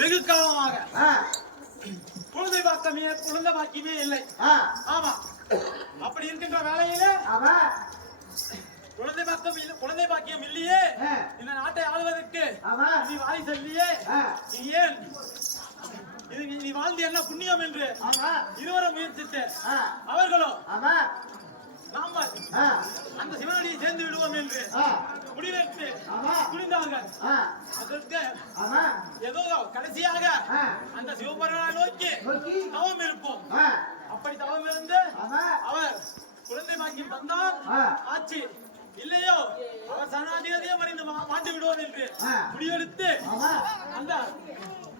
வெகு காலமாக குழந்தை பாக்கியமே இல்லை. ஆமா, அப்படி இருக்கின்ற வேலையில குழந்தை பாக்கியம் இல்லையே, இந்த நாட்டை ஆளுவதற்கு நீ வாய் சொல்லியே, நீ ஏன் நீ வாழ்ந்து என்ன புண்ணியம் என்று இருவரும் முயற்சித்து அவர்களும் நாம அந்த சிவனடியை சேர்ந்து விடுவோம் என்று முடிவெடுத்து துணிந்தார்கள். அதற்கு ஏதோ கடைசியாக அந்த சிவபெருமானை நோக்கி தவம் இருப்போம். அப்படி தவம் இருந்து அவர் குழந்தை பாக்கியம் தந்தால் ஆட்சி, இல்லையோ அவர் சரணாதிபதியே மறைந்து மாண்டு விடுவோம் என்று முடிவெடுத்து அந்த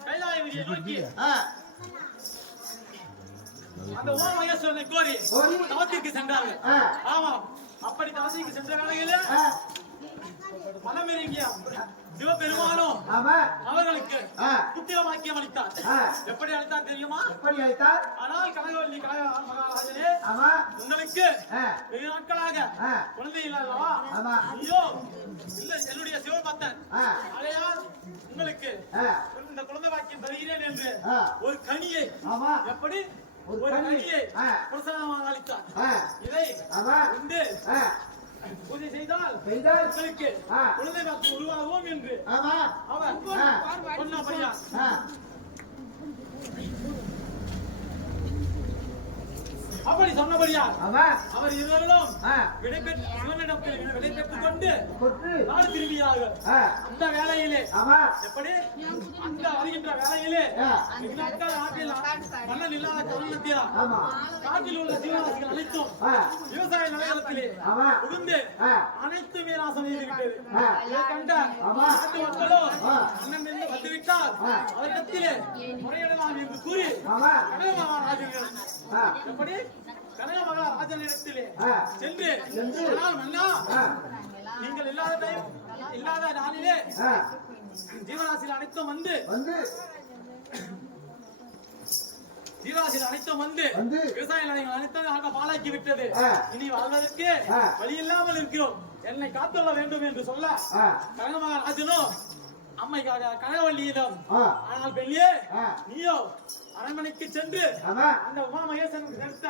கைலாயகிரியை நோக்கி அந்த ஓமகேஸ்வரனை கோரி தவத்திற்கு சென்றார்கள். ஆமாம், அப்படி தவத்திற்கு சென்ற வேளையில மனமிறங்கிய சிவபெருமானும் அவர்களுக்கு புத்திர வாக்கியம் அளித்தார். எப்படி அளித்தார் தெரியுமா? எப்படி அளித்தார்? ஆனால் கனகவல்லி மகாராஜனே, உங்களுக்கு வெகு நாட்களாக குழந்தை இல்லை அல்லவா? ஐயோ இல்ல, என்னுடைய சிவபக்தன் ஆகையால் உங்களுக்கு இந்த குழந்தை வாக்கியம் தருகிறேன் என்று ஒரு கனியை, எப்படி ஒரு கனியை பிரசாதமாக அளித்தார். இதை உண்டு பூஜை செய்தால் உங்களுக்கு குழந்தை பாக்கியம் உருவாகும் என்று அவர் சொன்னபடியா அப்படி சொன்னபடியா அவர் இருவரும் விடைபெற்றுக் கொண்டு நாடு திரும்பினார்கள். அந்த வேலையிலே எப்படி அந்த வருகின்ற வேலையிலே நாட்டில் மன்னன் இல்லாத காரணத்தியா காட்டில் உள்ள ஜீவராசிகள் அனைத்தும் விவசாய நிலையத்திலே புகுந்து அனைத்து மீனாசம் செய்துவிட்டது. இதை கண்ட நாட்டு மக்களும் அண்ணன் என்று வந்துவிட்டால் அவரிடத்திலே முறையிடலாம் என்று கூறி கனகமகாராஜர்கள் எப்படி கனகமகாராஜனிடத்திலே சென்று, மன்னா நீங்கள் இல்லாத நாளிலே ஜீவராசிகள் அனைத்தும் வந்து விவசாய நிலையங்கள் அனைத்தும் பாலாக்கி விட்டது. இனி வாழ்வதற்கு வழி இல்லாமல் இருக்கிறோம், என்னை காத்துள்ள வேண்டும் என்று சொல்ல கனகமகாராஜனும் அம்மை கனகவல்லியிடம், ஆனால் பெண்ணியே நீயோ அரண்மனைக்கு சென்று அந்த உமா மகேசனுக்கு எடுத்த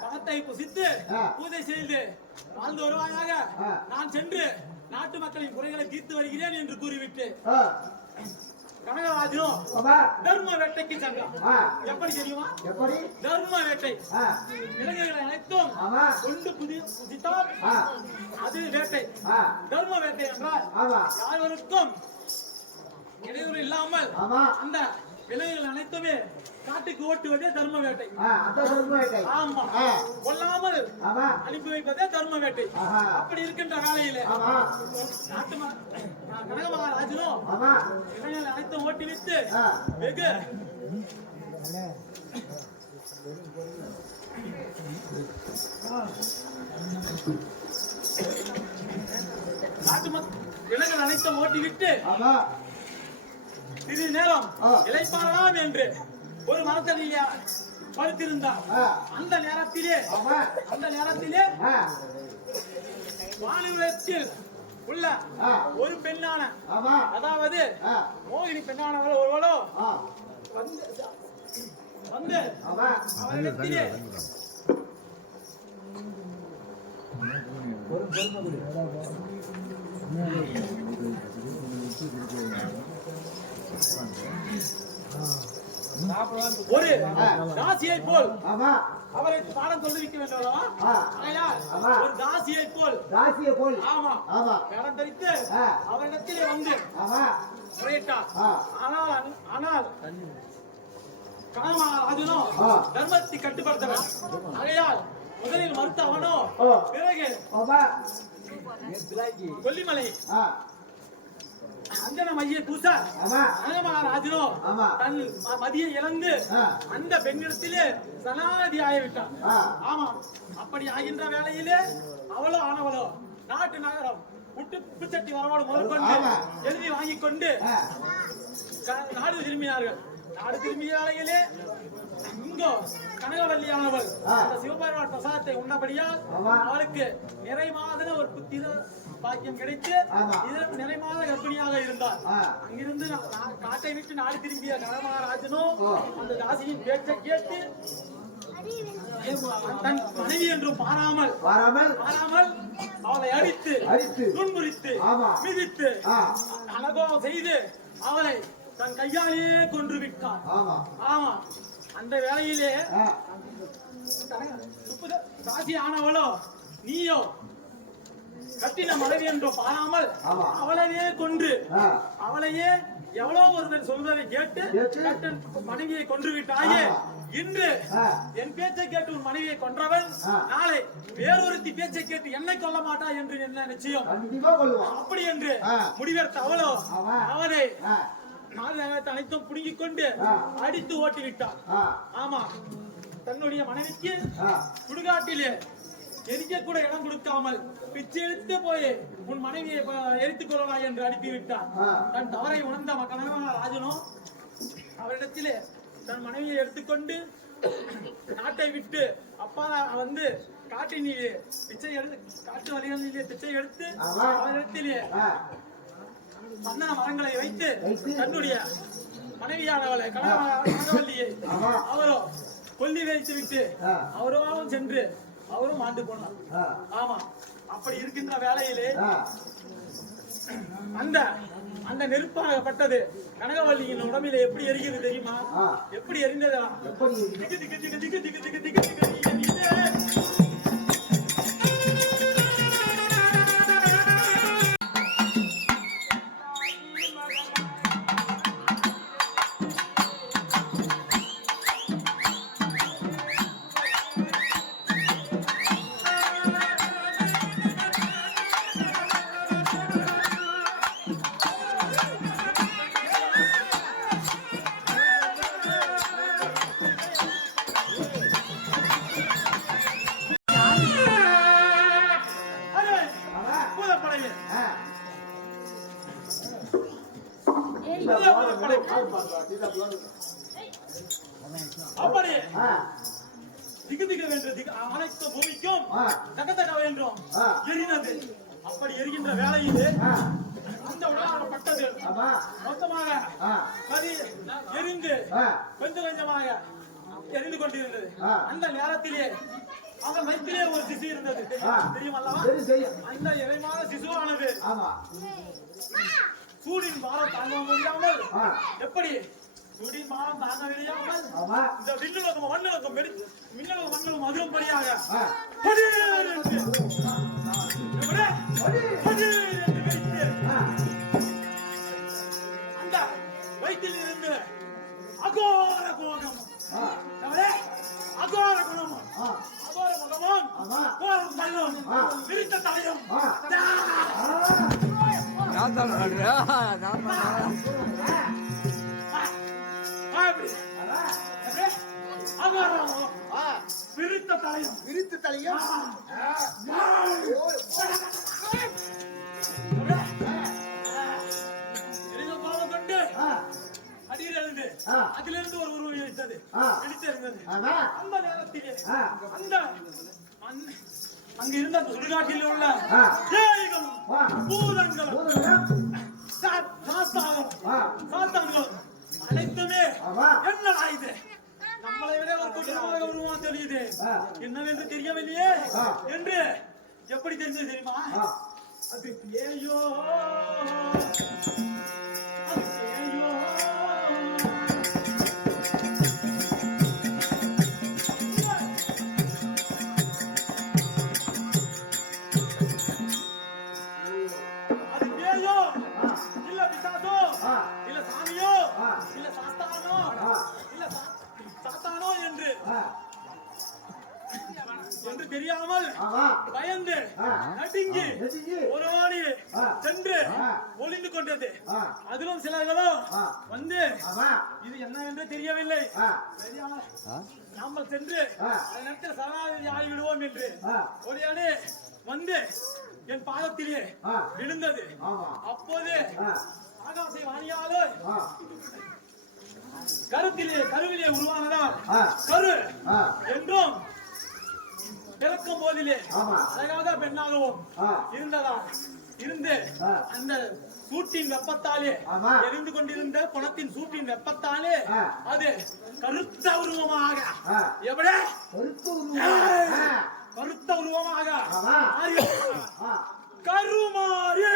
பணத்தை புசித்து பூஜை செய்து வாழ்ந்து வருவாயாக, நான் சென்று நாட்டு மக்களின் குறைகளை தீர்த்து வருகிறேன் என்று கூறிவிட்டு கனகராஜனும் தர்ம வேட்டைக்கு சென்றான். எப்படி தெரியுமா? தர்ம வேட்டை. விலங்குகளை அனைத்தும் கொண்டு புதித்தால் அது வேட்டை. தர்ம வேட்டை என்றால் யாருக்கும் இடையூறு இல்லாமல் அந்த விலங்குகள் அனைத்துமே காட்டுக்கு ஓட்டுவதே தர்ம வேட்டை. ஆமா, கொல்லாமல் அனுப்பி வைப்பதே தர்ம வேட்டை. அப்படி இருக்கின்ற வேலையில நாட்டு கனகமகாராஜனும் விலங்குகள் அனைத்தும் ஓட்டி வைத்து வெகு நாட்டு விலங்குகள் அனைத்தும் ஓட்டிவிட்டு சிறிது நேரம் இளைப்பாறலாம் என்று ஒரு மரத்தடியிலே படுத்திருந்தார். அந்த நேரத்திலே வானுலகத்தில் உள்ள ஒரு பெண்ணான, அதாவது மோகினி பெண்ணானவள் ஒருவளோ வந்து அவரிடத்திலே ஒரு தாசியை போல் அவரை பாடம் சொல்லிருக்க வேண்டும். ஒரு தாசியை போல் ஆமா வேடம் தரித்து அவரிடத்திலே வந்து முறையிட்டார். ஆனால் கனகமகாராஜனோ தர்மத்தை கட்டுப்படுத்தவர். ஆகையால் முதலில் மறுத்த அவனோ பிறகு கொல்லிமலை அஞ்சன மைய பூச கனகமகாராஜனோ தன் மதியை இழந்து அந்த பெண்ணிடத்திலே சனாதி ஆகிவிட்டான். ஆமா, அப்படி ஆகின்ற வேளையிலே அவளோ ஆனவளோ நாட்டு நகரம் உப்புச்சட்டி வரவோடு முதற்கொண்டு எழுதி வாங்கிக் கொண்டு நாடு திரும்பினார்கள். நாடு திரும்பிய வேளையிலே இங்கோ கனகவல்லியானவள் அந்த சிவபெருமான் பிரசாதத்தை உண்ணபடியால் அவளுக்கு நிறைவாதன ஒரு புத்திர பாக்கியம் கிடைத்து இதற்கு நிறைமாத கர்ப்பிணியாக இருந்தார். அங்கிருந்து காட்டை விட்டு நாடு திரும்பிய கனகமகாராஜனும் அந்த தாசியின் பேச்சை கேட்டு தன் மனைவி என்றும் பாராமல் அவளை அடித்து துன்புரித்து மிதித்து அலகோலம் செய்து அவளை தன் கையாலேயே கொன்று விட்டான். ஆமா, அந்த வேளையிலே தாசி ஆனவளோ நீயோ கட்டின மனைவி என்று பாராமல் அவளையே கொன்று அவளையே எவ்வளவு ஒருவர் சொல்வதை கேட்டு கட்டன் மனைவியை கொன்று விட்டாயே. இன்று என் பேச்சை கேட்டு உன் மனைவியை கொன்றவன் நாளை வேறொருத்தி பேச்சை கேட்டு என்னை கொல்ல மாட்டா என்று என்ன நிச்சயம்? அப்படி என்று முடிவெடுத்த அவளோ அவனை அனைத்தும் புடுங்கிக் கொண்டு அடித்து ஓட்டி விட்டான். ஆமா, தன்னுடைய மனைவிக்கு சுடுகாட்டிலே எரிக்க கூட இடம் கொடுக்காமல் பிச்சை எடுத்து போய் உன் மனைவியை எரித்துக் கொள்ளலாம் என்று அனுப்பிவிட்டான். தன் தவறை உணர்ந்த கனகமகாராஜனும் அவரிடத்திலே தன் மனைவியை எடுத்துக்கொண்டு நாட்டை விட்டு அப்பா வந்து காட்டினிலே பிச்சை எடுத்து காட்டு வழிகளிலே பிச்சை எடுத்து அவரிடத்திலே சந்தன மரங்களை வைத்து தன்னுடைய மனைவியானவளை கனகவல்லியை அவரோ கொல்லி வைத்து விட்டு அவரும் சென்று அவரும் ஆண்டு போனார். ஆமா, அப்படி இருக்கின்ற வேளையிலே அந்த நெருப்பாகப்பட்டது கனகவல்லியின் உடம்பிலே எப்படி எரிகிறது தெரியுமா? எப்படி எரிந்ததா? திக்கு திக்கு திக்கு திக்கு திக்கு திக்கு திக்கு திக்கு அப்படி அனைத்து பூமிக்கும் தகத்தக வேண்டும் எரிந்தது. அப்படி எரிகின்ற வேளையிலே அந்த உடலாடப்பட்டது மொத்தமாக எரிந்து கொஞ்சம் கொஞ்சமாக எரிந்து கொண்டிருந்தது. அந்த நேரத்திலே அவன் வயிற்றிலே ஒரு சிசு இருந்தது தெரியுமல்லவா? அந்த இறைமான சிசுவானது சூடின் பாரம் தாங்க முடியாமல் எப்படி சூடின் பாரம் தாங்க முடியாமல் இந்த விண்ணுலகம் மண்ணுலகம் மின்னலகம் மண்ணுலகம் அதிகப்படியாக அந்த வயிற்றில் இருந்து அகோர கோணம் அகோர குணமும் அகோர முகமும் கோரம் தள்ளும் விரித்த தலையும் விரித்த தலையும் கொண்டு அடியிலிருந்து அதிலிருந்து ஒரு உருவம் எடுத்தது எடுத்திருந்தது. அந்த நேரத்திலே அங்க இருந்த சுடுகாட்டில் உள்ள பூதங்களும் சாத்தான்களும் அனைத்துமே என்னடா இது நம்மளை விட ஒரு கொடூரமாக உருவம் தெரியுது என்னவென்று தெரியவில்லையே என்று எப்படி தெரிஞ்சது தெரியுமா? அது பேயோ தெரியாமல் பயந்து நடுங்கி ஒருவாடி சென்று ஒளிந்து கொண்டது. அதிலும் சிலர்களோ வந்து இது என்ன என்று தெரியவில்லை, நாமல் சென்று அந்த நேரத்தில் சரணாகதி ஆகிவிடுவோம் என்று ஒளியாடி வந்து என் பாதத்திலே விழுந்தது. அப்போது ஆகாசை வாணியாலே கருவிலே உருவானதால் கரு என்றும் பிறக்கும் போதிலே அழகாக பெண்ணாகவும் இருந்ததால் இருந்து அந்த சூட்டின் வெப்பத்தாலே எரிந்து கொண்டிருந்த குணத்தின் சூட்டின் வெப்பத்தாலே அது கருத்த உருவமாக எப்படி கருத்த உருவமாக கருமாறி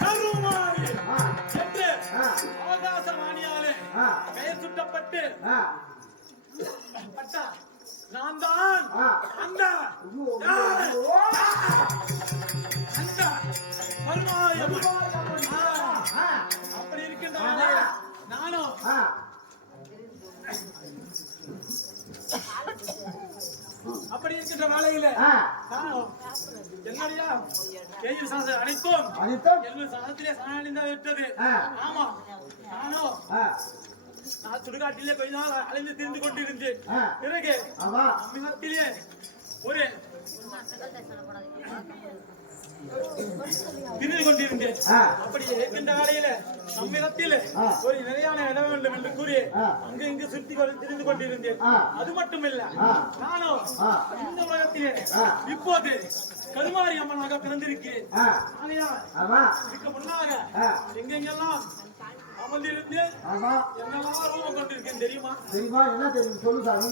கருமாறி என்று ஆகாசவாணியாலே பெயர் சுட்டப்பட்டு பட்டா நான் தான் அந்த அப்படி இருக்கின்ற நானும் அப்படி இருக்கின்ற வேலையில என்னுடைய கேள்வி சாதம் அனைத்தும் என்னுடைய சாதத்திலே சாணிந்தா விட்டது. ஆமா நானும் நான் சுடுகாட்டிலே கொஞ்ச நாள் அலைந்து திரிந்து கொண்டிருந்தேன். பிறகு அம்மினத்திலே ஒரு திரிந்து கொண்டிருந்தேன். அப்படி இருக்கின்ற வேலையில நம்மிடத்தில் ஒரு நிலையான இடம் வேண்டும் என்று கூறி அங்கு இங்கு சுற்றி திரிந்து கொண்டிருந்தேன். அது மட்டும் இல்ல நானும் இந்த உலகத்திலே இப்போது கருமாரி அம்மனாக பிறந்திருக்கிறேன். இதுக்கு முன்னாக எங்கெங்கெல்லாம் அமர்ந்திருந்து என்னெல்லாம் ரூபம் கொண்டிருக்கேன் தெரியுமா? என்ன தெரியும் சொல்லு சாமி.